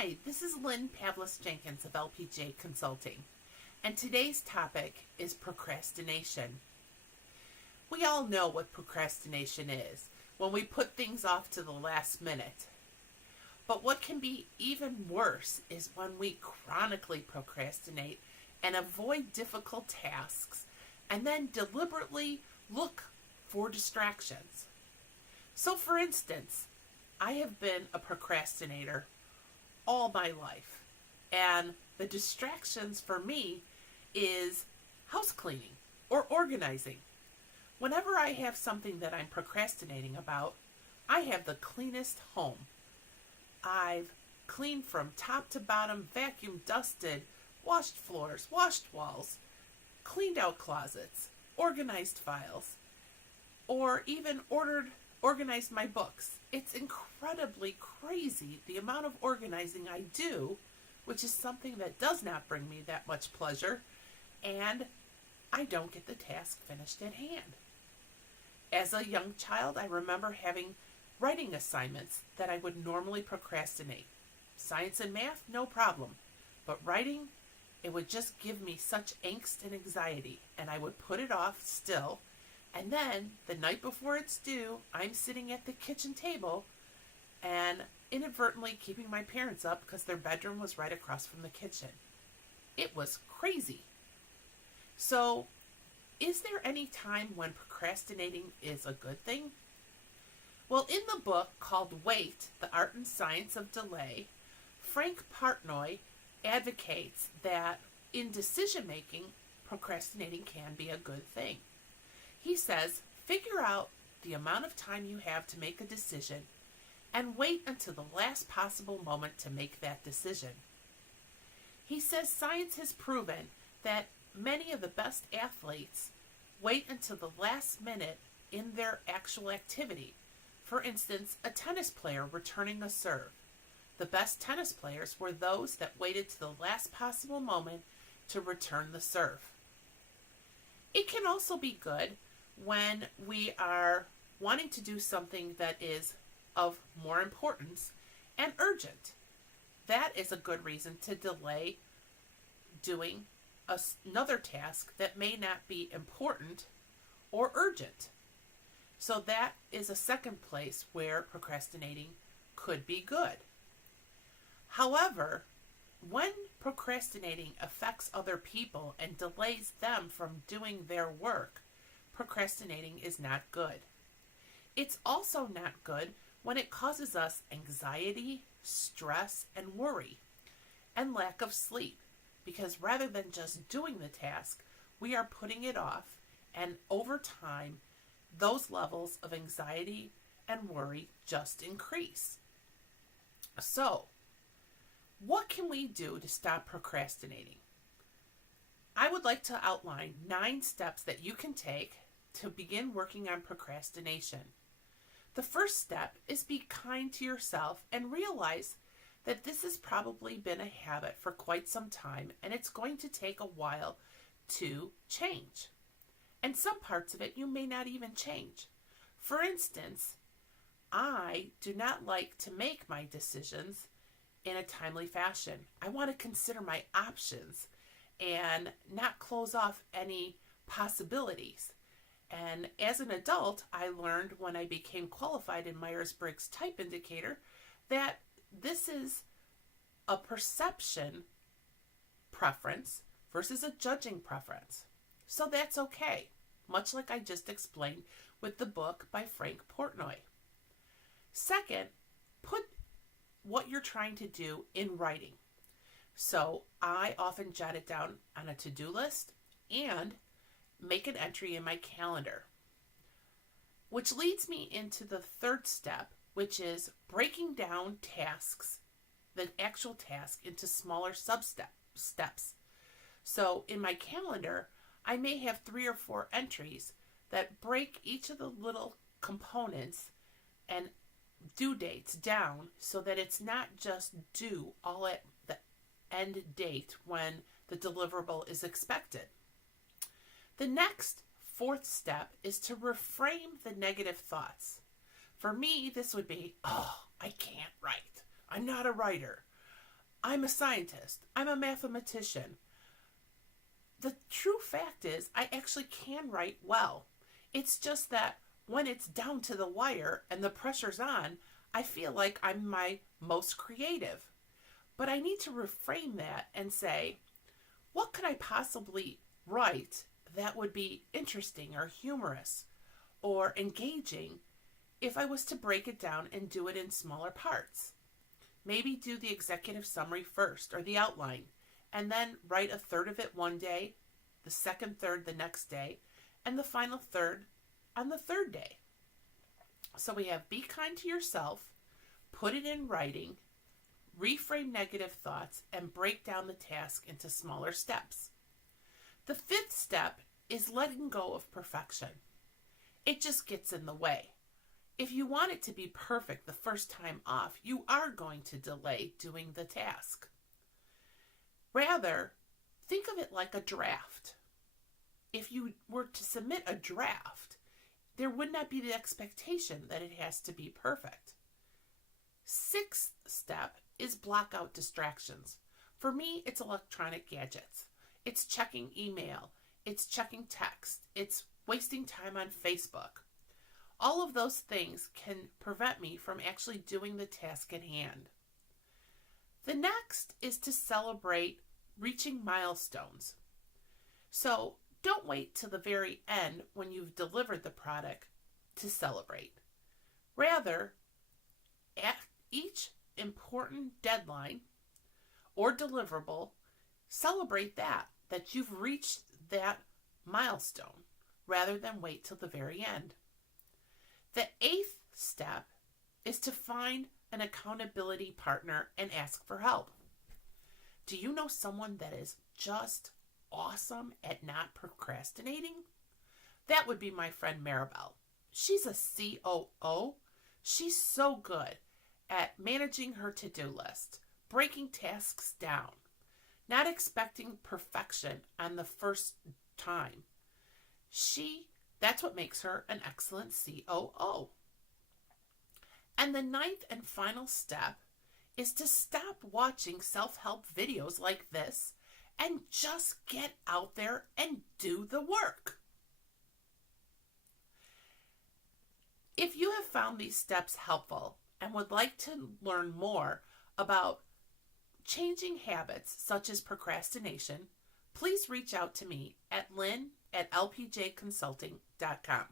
Hi, this is Lynn Pavlis-Jenkins of LPJ Consulting, and today's topic is procrastination. We all know what procrastination is, when we put things off to the last minute. But what can be even worse is when we chronically procrastinate and avoid difficult tasks, and then deliberately look for distractions. So for instance, I have been a procrastinator all my life, and the distractions for me is house cleaning or organizing. Whenever I have something that I'm procrastinating about, I have the cleanest home. I've cleaned from top to bottom, vacuum dusted, washed floors, washed walls, cleaned out closets, organized files, or even organized my books. It's incredibly crazy the amount of organizing I do, which is something that does not bring me that much pleasure, and I don't get the task finished at hand. As a young child, I remember having writing assignments that I would normally procrastinate. Science and math, no problem, but writing, it would just give me such angst and anxiety, and I would put it off still. And then, the night before it's due, I'm sitting at the kitchen table and inadvertently keeping my parents up because their bedroom was right across from the kitchen. It was crazy. So, is there any time when procrastinating is a good thing? Well, in the book called Wait, The Art and Science of Delay, Frank Portnoy advocates that in decision-making, procrastinating can be a good thing. He says, figure out the amount of time you have to make a decision and wait until the last possible moment to make that decision. He says science has proven that many of the best athletes wait until the last minute in their actual activity. For instance, a tennis player returning a serve. The best tennis players were those that waited to the last possible moment to return the serve. It can also be good when we are wanting to do something that is of more importance and urgent. That is a good reason to delay doing another task that may not be important or urgent. So that is a second place where procrastinating could be good. However, when procrastinating affects other people and delays them from doing their work, procrastinating is not good. It's also not good when it causes us anxiety, stress, and worry, and lack of sleep, because rather than just doing the task, we are putting it off, and over time, those levels of anxiety and worry just increase. So, what can we do to stop procrastinating? I would like to outline 9 steps that you can take to begin working on procrastination. The first step is be kind to yourself and realize that this has probably been a habit for quite some time and it's going to take a while to change. And some parts of it you may not even change. For instance, I do not like to make my decisions in a timely fashion. I want to consider my options and not close off any possibilities. And as an adult, I learned when I became qualified in Myers-Briggs Type Indicator that this is a perception preference versus a judging preference. So that's okay, much like I just explained with the book by Frank Portnoy. Second, put what you're trying to do in writing. So I often jot it down on a to-do list and make an entry in my calendar. Which leads me into the third step, which is breaking down tasks, the actual task, into smaller steps. So in my calendar, I may have 3 or 4 entries that break each of the little components and due dates down so that it's not just due all at the end date when the deliverable is expected. The next 4th step is to reframe the negative thoughts. For me, this would be, oh, I can't write. I'm not a writer. I'm a scientist. I'm a mathematician. The true fact is, I actually can write well. It's just that when it's down to the wire and the pressure's on, I feel like I'm my most creative. But I need to reframe that and say, what could I possibly write that would be interesting or humorous or engaging if I was to break it down and do it in smaller parts? Maybe do the executive summary first or the outline, and then write a third of it one day, the second third the next day, and the final third on the third day. So we have be kind to yourself, put it in writing, reframe negative thoughts, and break down the task into smaller steps. The fifth step is letting go of perfection. It just gets in the way. If you want it to be perfect the first time off, you are going to delay doing the task. Rather, think of it like a draft. If you were to submit a draft, there would not be the expectation that it has to be perfect. Sixth step is block out distractions. For me, it's electronic gadgets. It's checking email. It's checking text. It's wasting time on Facebook. All of those things can prevent me from actually doing the task at hand. The next is to celebrate reaching milestones. So don't wait till the very end when you've delivered the product to celebrate. Rather, at each important deadline or deliverable, celebrate that you've reached that milestone rather than wait till the very end. The eighth step is to find an accountability partner and ask for help. Do you know someone that is just awesome at not procrastinating? That would be my friend Maribel. She's a COO. She's so good at managing her to-do list, breaking tasks down, not expecting perfection on the first time. That's what makes her an excellent COO. And the ninth and final step is to stop watching self-help videos like this and just get out there and do the work. If you have found these steps helpful and would like to learn more about changing habits such as procrastination, please reach out to me at Lynn at lpjconsulting.com.